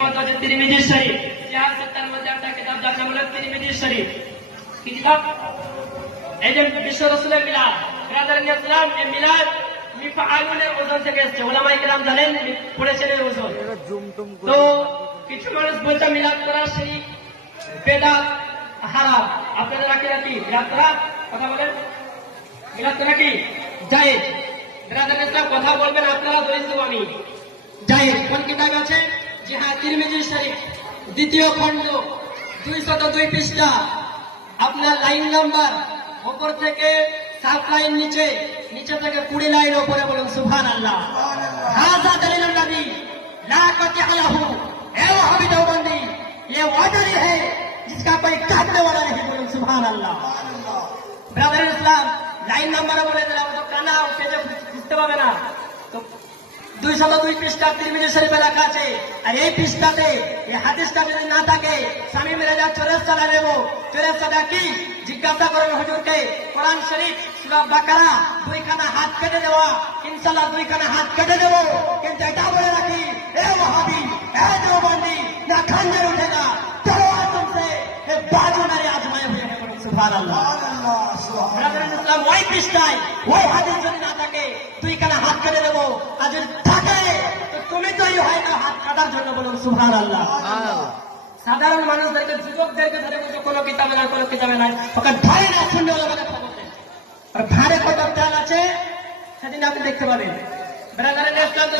तिरमिजी शरीफ या 70 मध्ये आता किताब जात नाम तिरमिजी शरीफ की किताब এজন বিশ্ব রাসূলের মিলাদ ব্রাদারনি ইসলাম এই মিলাদ মিফআলুনের ওজন থেকে এসেছে উলামায়ে কেরাম জানেন পড়েছেন এই ওজন তো কিছু মানুষ বলতে মিলাদ করা শিরক বেদাত হারাম আপনারা কি মিলাদ করা কথা বলেন মিলাদ করা কি জায়েজ ব্রাদারনি ইসলাম কথা বলবেন আপনারা দলিল দেব আমি জায়েজ কোন কিতাবে আছে জি হ্যাঁ তিরমিজি শরীফ দ্বিতীয় খণ্ড 202 পৃষ্ঠা আপনার লাইন নাম্বার উপর থেকে 7 লাইন নিচে থেকে 20 লাইন উপরে বলুন সুবহানাল্লাহ হাযা দলিলুন নবী লা कतिअ लहू ए वहाबी देवबंदी ये वादरी है जिसका कोई काटने वाला नहीं बोलूं सुबहानाल्लाह ब्रदर इस्लाम লাইন নাম্বার বলে দিলাম তো কানা পেজে বুঝতে পারবে না তো 202 পৃষ্ঠা তিরমিজি শরীফে লেখা আছে আর এই পৃষ্ঠাতে এই হাদিসটা যদি না থাকে স্বামী মিরাজা চোরেস্তাদা নেব চোরেস্তাদা কি জিজ্ঞাসা করেন হুজুরকে কোরআন শরীফ সূরা বাকারা দুইখানা হাত কেটে দেওয়া ইনশাআল্লাহ দুইখানা হাত কেটে দেব কিন্তু এটা বলে রাখি এ ওয়াহাবি এ দেওবন্দি না খঞ্জর উঠেगा তলোয়ার तुमसे এ বাজু মেরে আজমায়ে हुए हैं সুবহানাল্লাহ ব্রাদার ইসলাম ওই পৃষ্ঠায় ওই হাদিস যদি না থাকে দুইখানা হাত কেটে দেব আর যদি থাকে তো তুমি তৈরি হয় না হাত কাটার জন্য বলুন সুবহানাল্লাহ সাধারণ মানুষদেরকে যুবকদেরকে ধরে বলছে কোনো কিতাবে নাই ওকে ধরে না শুনলে ওরা কথা বলতেন আর ভারে কত তেল আছে সেদিন আপনি দেখতে পাবেন ব্রাদার ইসলাম তো